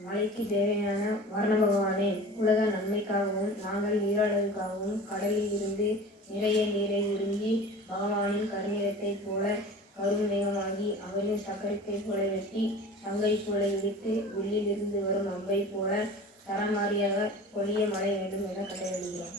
மழைக்கு தேவையான வர்ண பகவானே, உலக நன்மைக்காகவும் நாங்கள் நீராடுவதற்காகவும் கடலில் இருந்து நிறைய நீரை உறிஞ்சி பகவானின் கருநிறத்தைப் போல கருமேகமாகி அவரின் சக்கரத்தைப் போல வெட்டி சங்கை போல இடித்து வில்லில் இருந்து வரும் அம்பை போல தரமாரியாக பொழிய மழை வேண்டும் என கட்டளையிடுகிறோம்.